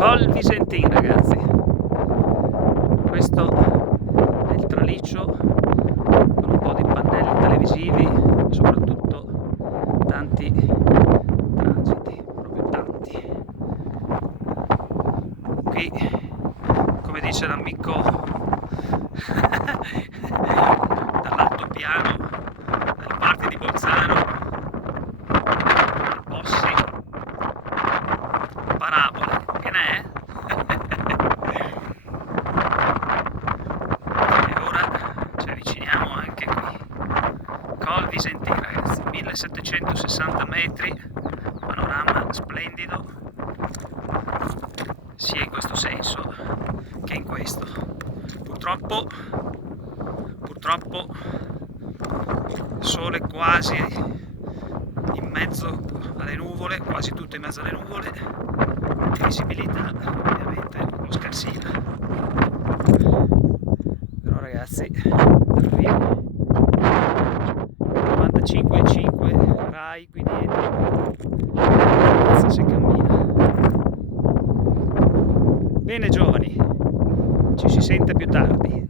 Col Visentin, ragazzi. Questo è il traliccio con un po' di pannelli televisivi e soprattutto tanti transiti, proprio tanti. Qui, come dice l'amico dall'altopiano del party di Bolzano, Bossi, parabole, che ne è? E ora ci avviciniamo anche qui, col Visentin, ragazzi, 1760 metri, panorama splendido, sia in questo senso che in questo. Purtroppo il sole quasi in mezzo alle nuvole, quasi tutto in mezzo alle nuvole, e visibilità ovviamente un po' scarsina. Però ragazzi, arrivo 95,5 Rai qui dietro, pensa se cammina. Bene giovani, ci si sente più tardi.